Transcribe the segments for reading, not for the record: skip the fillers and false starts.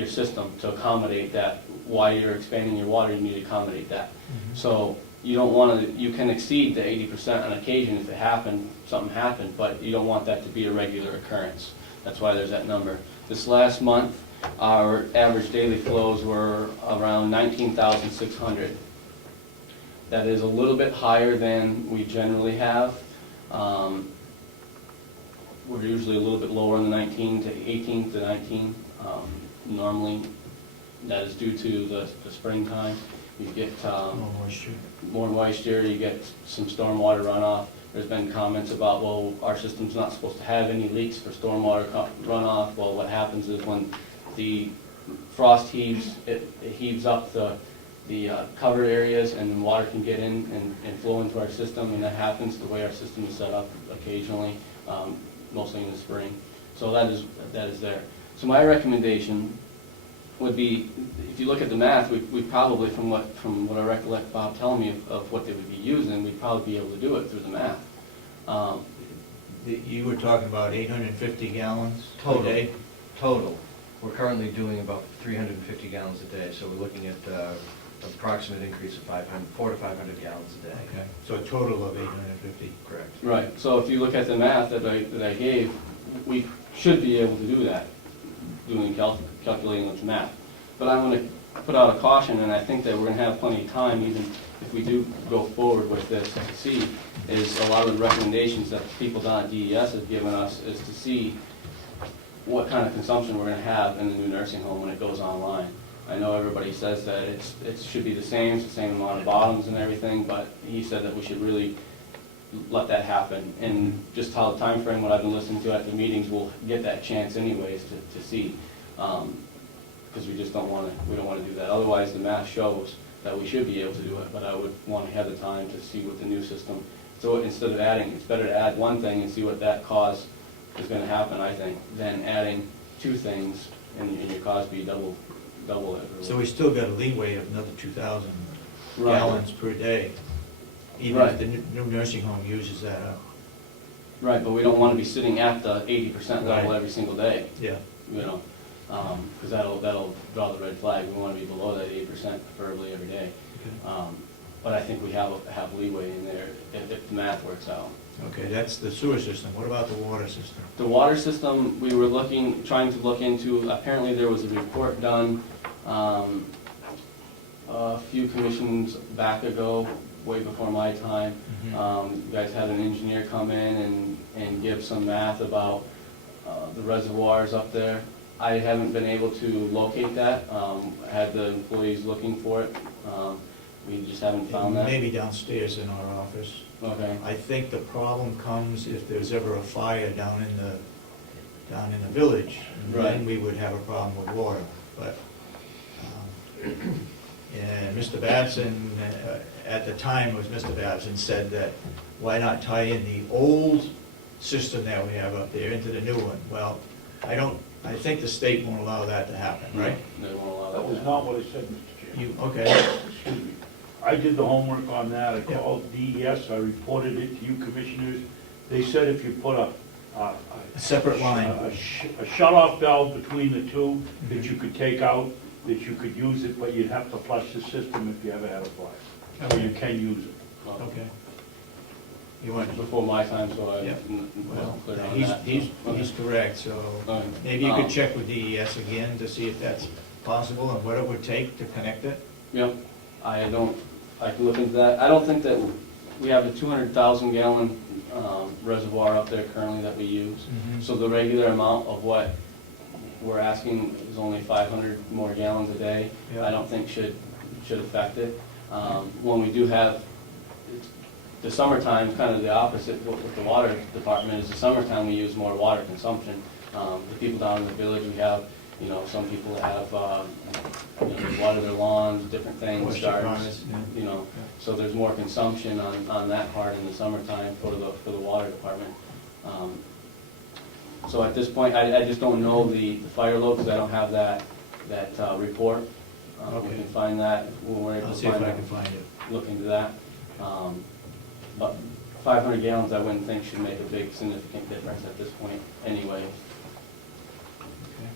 your system to accommodate that. While you're expanding your water, you need to accommodate that. So you don't want to, you can exceed the 80% on occasion if it happened, something happened, but you don't want that to be a regular occurrence. That's why there's that number. This last month, our average daily flows were around 19,600. That is a little bit higher than we generally have. We're usually a little bit lower in the 18 to 19. Normally, that is due to the springtime. You get more moisture, you get some stormwater runoff. There's been comments about, well, our system's not supposed to have any leaks for stormwater runoff. Well, what happens is when the frost heaves, it heaves up the covered areas, and then water can get in and flow into our system, and that happens the way our system is set up occasionally, mostly in the spring. So that is there. So my recommendation would be, if you look at the math, we probably, from what I recollect Bob telling me of what they would be using, we'd probably be able to do it through the math. You were talking about 850 gallons Total. a day? Total. We're currently doing about 350 gallons a day, so we're looking at approximate increase of 400 to 500 gallons a day. Okay, so a total of 850. Correct. Right. So if you look at the math that I gave, we should be able to do that, doing calculating with math. But I'm going to put out a caution, and I think that we're going to have plenty of time, even if we do go forward with this, to see is a lot of the recommendations that people down at DES have given us is to see what kind of consumption we're going to have in the new nursing home when it goes online. I know everybody says that it should be the same amount of bottoms and everything, but he said that we should really let that happen. And just how the time frame, what I've been listening to at the meetings, we'll get that chance anyways to see. Because we just don't want to do that. Otherwise, the math shows that we should be able to do it, but I would want to have the time to see what the new system. So instead of adding, it's better to add one thing and see what that cause is going to happen, I think, than adding two things and your cost be double it. So we still got a leeway of another 2,000 Right. gallons per day, even Right. if the new nursing home uses that up. Right, but we don't want to be sitting at the 80% level Right. every single day, Yeah. you know, because that'll draw the red flag. We want to be below that 80% preferably every day. Okay. But I think we have leeway in there if the math works out. Okay, that's the sewer system. What about the water system? The water system, we were trying to look into, apparently there was a report done a few commissions back ago, way before my time. You guys had an engineer come in and give some math about the reservoirs up there. I haven't been able to locate that. I had the employees looking for it. We just haven't found that. Maybe downstairs in our office. Okay. I think the problem comes if there's ever a fire down in the village. And Right. then we would have a problem with water. But and Mr. Babson, at the time was Mr. Babson, said that why not tie in the old system that we have up there into the new one? Well, I think the state won't allow that to happen, right? They won't allow That was to not what I said, Mr. Chairman. Okay, Excuse me. I did the homework on that. I called DES, I reported it to you commissioners. They said if you put a separate line. a shut-off valve between the two that you could take out, that you could use it, but you'd have to flush the system if you ever had a fire. So you can use it. Okay. You want, Before my time, so I Yeah. wasn't clear on he's, that. he's correct, so Okay. maybe you could check with DES again to see if that's possible and what it would take to connect it. Yep, I can look into that. I don't think that, we have a 200,000 gallon reservoir up there currently that we use. So the regular amount of what we're asking is only 500 more gallons a day. Yeah. I don't think should affect it. When we do have, the summertime, kind of the opposite with the water department, is the summertime we use more water consumption. The people down in the village, we have, some people that have, water their lawns, different things, Moisture gardens, yeah. so there's more consumption on that part in the summertime for the water department. So at this point, I just don't know the fire load, because I don't have that report. We Okay. can find that when we're able I'll to see if find I that, can find it. look into that. But 500 gallons, I wouldn't think should make a big significant difference at this point anyway. Okay.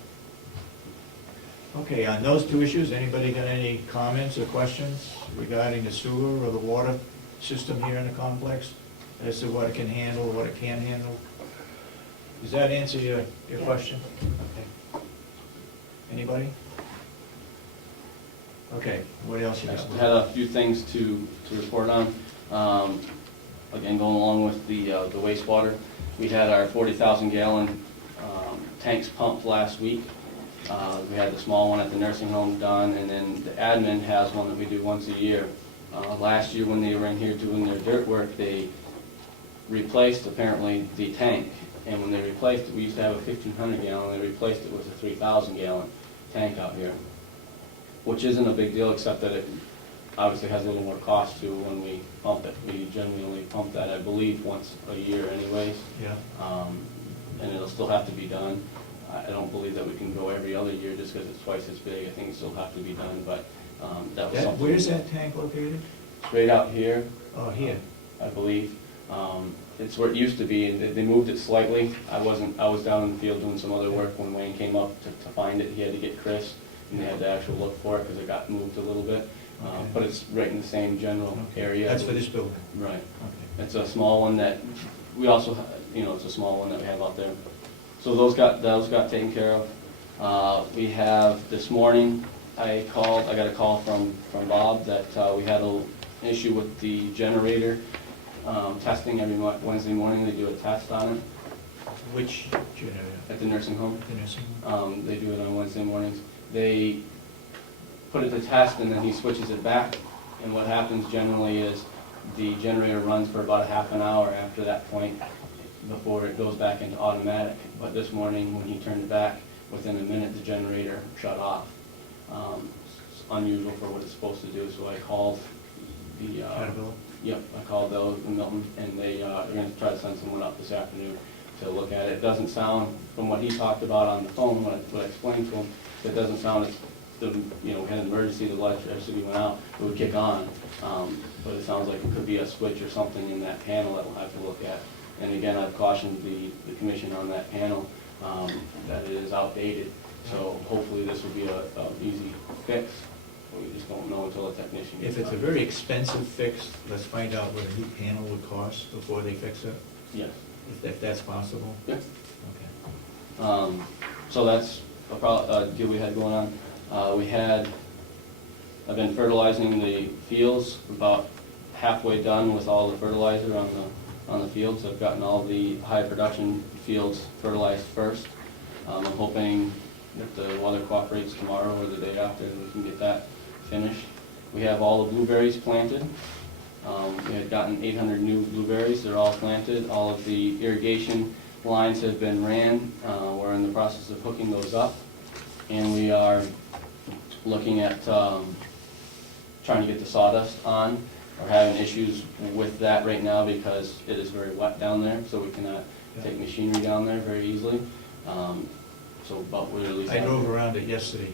Okay, on those two issues, anybody got any comments or questions regarding the sewer or the water system here in the complex? As to what it can handle, what it can't handle? Does that answer your question? Okay. Anybody? Okay, what else you I got? just had a few things to report on. Again, going along with the wastewater, we had our 40,000 gallon tanks pumped last week. We had the small one at the nursing home done, and then the admin has one that we do once a year. Last year when they were in here doing their dirt work, they replaced apparently the tank. And when they replaced it, we used to have a 1,500 gallon, they replaced it with a 3,000 gallon tank out here, which isn't a big deal, except that it obviously has a little more cost to when we pump it. We generally only pump that, I believe, once a year anyways. Yeah. And it'll still have to be done. I don't believe that we can go every other year just because it's twice as big. I think it still have to be done, but that was something. Where's that tank located? It's right out here, Oh, here. I believe. It's where it used to be, and they moved it slightly. I was down in the field doing some other work when Wayne came up to find it. He had to get Chris, and they had to actually look for it because it got moved a little bit. Okay. But it's right in the same general area. That's for this building? Right. Okay. It's a small one that, we also, it's a small one that we have out there. So those got taken care of. We have, this morning, I got a call from Bob that we had an issue with the generator testing every Wednesday morning. They do a test on it Which generator? at the nursing home. The nursing home? They do it on Wednesday mornings. They put it to test and then he switches it back. And what happens generally is the generator runs for about a half an hour after that point before it goes back into automatic. But this morning when he turned it back, within a minute the generator shut off. It's unusual for what it's supposed to do, so I called the Caterpillar? Yep, I called those in Milton, and they're going to try to send someone up this afternoon to look at it. It doesn't sound, from what he talked about on the phone, what I explained to him, it doesn't sound as, we had an emergency, the electricity went out, it would kick on. But it sounds like it could be a switch or something in that panel that we'll have to look at. And again, I've cautioned the commission on that panel that it is outdated. So hopefully this will be an easy fix. We just don't know until the technician gets If it's a out. very expensive fix, let's find out what a new panel would cost before they fix it, Yes. if that's possible. Yeah. Okay. So that's a deal we had going on. I've been fertilizing the fields, about halfway done with all the fertilizer on the fields. I've gotten all the high production fields fertilized first. I'm hoping if the weather cooperates tomorrow or the day after, we can get that finished. We have all the blueberries planted. We had gotten 800 new blueberries. They're all planted. All of the irrigation lines have been ran. We're in the process of hooking those up. And we are looking at trying to get the sawdust on. We're having issues with that right now because it is very wet down there, so we cannot take machinery down there very easily. But we're at least... I drove around it yesterday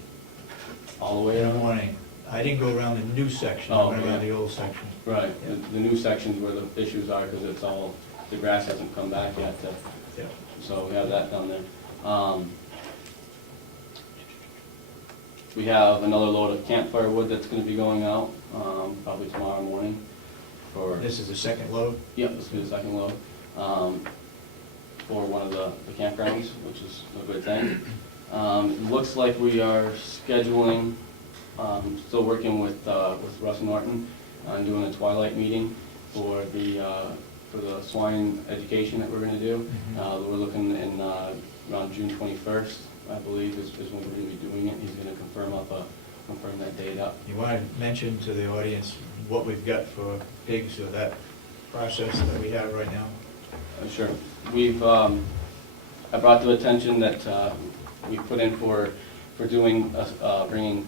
all the way in the around? morning. I didn't go around the new section, I went around the old section. Right, the new sections where the issues are, because it's all, the grass hasn't come back yet, Yeah. so we have that down there. We have another load of campfire wood that's gonna be going out, probably tomorrow morning for... This is the second load? Yep, this will be the second load, for one of the campgrounds, which is a good thing. It looks like we are scheduling, still working with Russ Norton on doing a twilight meeting for the swine education that we're gonna do. We're looking in around June 21st, I believe, is when we're gonna be doing it. He's gonna confirm that date up. You want to mention to the audience what we've got for pigs or that process that we have right now? Sure. We've, I brought to attention that we put in for doing, bringing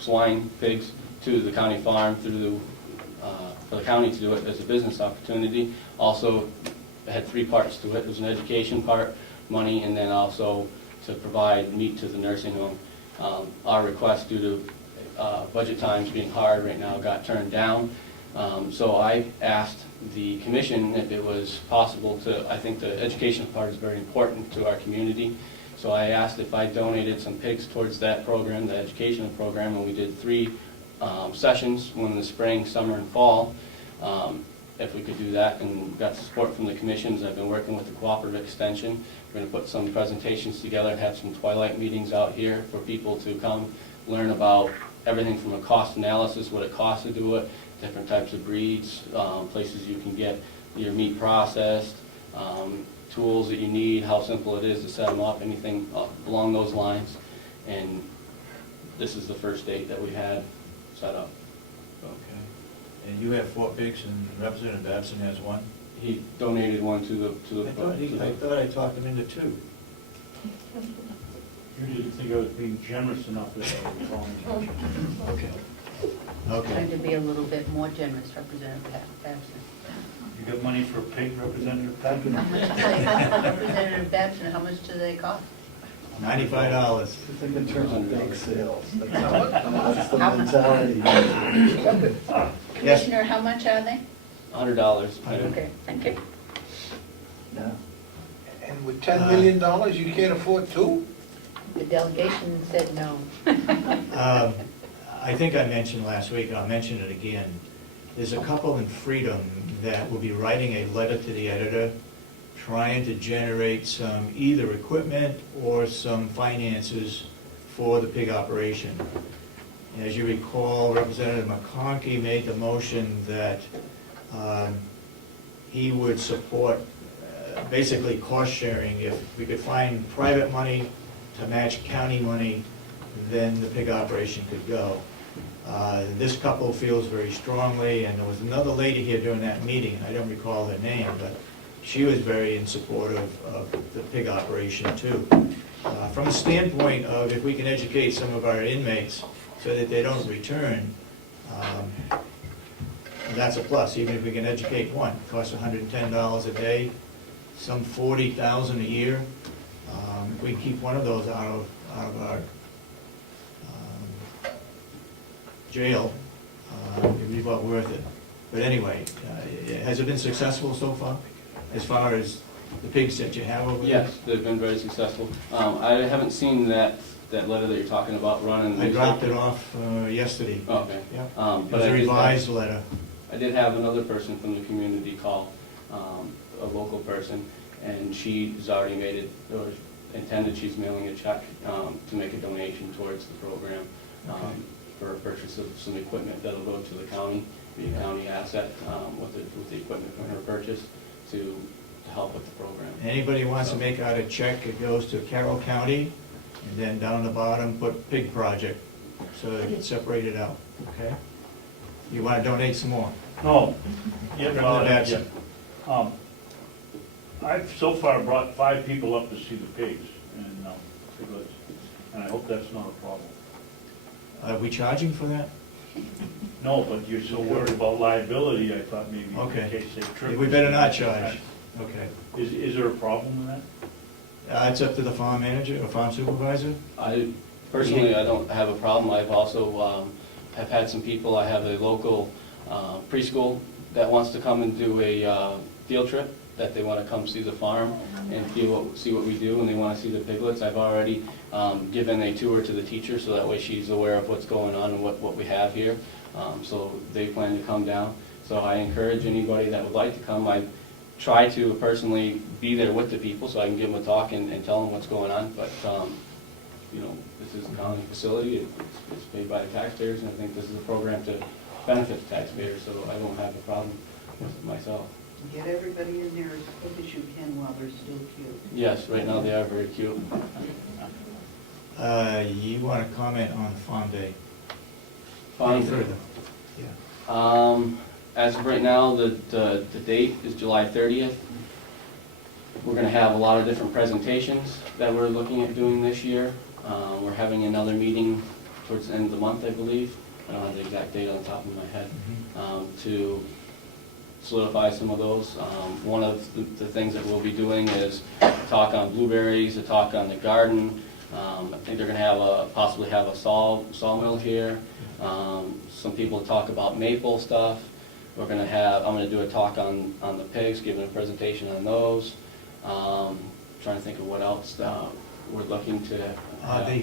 swine, pigs to the county farm through for the county to do it as a business opportunity. Also, it had three parts to it. It was an education part, money, and then also to provide meat to the nursing home. Our request, due to budget times being hard right now, got turned down. So I asked the commission if it was possible to, I think the education part is very important to our community, So I asked if I donated some pigs towards that program, the educational program, and we did 3 sessions, one in the spring, summer, and fall. If we could do that, and got support from the commissions. I've been working with the Cooperative Extension. We're going to put some presentations together, have some twilight meetings out here for people to come learn about everything from a cost analysis, what it costs to do it, different types of breeds, places you can get your meat processed, tools that you need, how simple it is to set them up, anything along those lines. And this is the first date that we had set up. Okay. And you have 4 pigs, and Representative Babson has 1? He donated one to the. I thought I talked him into 2. You didn't think I was being generous enough that I was calling you. Okay. Trying Okay. to be a little bit more generous, Representative Babson. You got money for a pig, Representative Patrick? How much do they cost, Representative Babson, how much do they cost? $95. I think in terms of big sales, that's the mentality. Commissioner, how much are they? $100. Okay, thank you. Yeah. And with $10 million, you can't afford 2? The delegation said no. I think I mentioned last week, and I'll mention it again. There's a couple in Freedom that will be writing a letter to the editor, trying to generate some either equipment or some finances for the pig operation. As you recall, Representative McConkey made the motion that he would support basically cost sharing. If we could find private money to match county money, then the pig operation could go. This couple feels very strongly, and there was another lady here during that meeting, I don't recall her name, but she was very in support of the pig operation too. From a standpoint of if we can educate some of our inmates so that they don't return, that's a plus. Even if we can educate one, it costs $110 a day, some $40,000 a year. If we keep one of those out of our jail, it would be well worth it. But anyway, has it been successful so far, as far as the pigs that you have over there? Yes, they've been very successful. I haven't seen that letter that you're talking about running. I dropped it off yesterday. Okay. Yeah. But It was a revised letter. I did have another person from the community call, a local person, and she's already made it, or intended, she's mailing a check to make a donation towards the program for a purchase of some equipment that'll go to the county, be a county asset with the equipment from her purchase to help with the program. Anybody wants to make out a check, it goes to Carroll County, and then down the bottom, put pig project, so it's separated out, okay? You want to donate some more? No. Yeah, well, Representative Babson. I've so far brought 5 people up to see the pigs, and piglets, and I hope that's not a problem. Are we charging for that? No, but you're so worried about liability, I thought maybe in Okay. case they trip. We better not charge. Okay. Is there a problem with that? It's up to the farm manager or farm supervisor? I personally don't have a problem. I've also have had some people, I have a local preschool that wants to come and do a field trip, that they want to come see the farm and see what we do, and they want to see the piglets. I've already given a tour to the teacher, so that way she's aware of what's going on and what we have here. So they plan to come down. So I encourage anybody that would like to come. I try to personally be there with the people so I can give them a talk and tell them what's going on. But you know, this is a county facility. It's paid by the taxpayers, and I think this is a program to benefit the taxpayers, so I don't have a problem with it myself. Get everybody in there as quick as you can while they're still cute. Yes, right now they are very cute. You want to comment on Farm Day? Farm Any Day. further? Yeah. As of right now, the date is July 30th. We're going to have a lot of different presentations that we're looking at doing this year. We're having another meeting towards the end of the month, I believe. I don't have the exact date on the top of my head. To solidify some of those. One of the things that we'll be doing is a talk on blueberries, a talk on the garden. I think they're going to possibly have a sawmill here. Some people talk about maple stuff. I'm going to do a talk on the pigs, giving a presentation on those. Trying to think of what else. we're looking to. The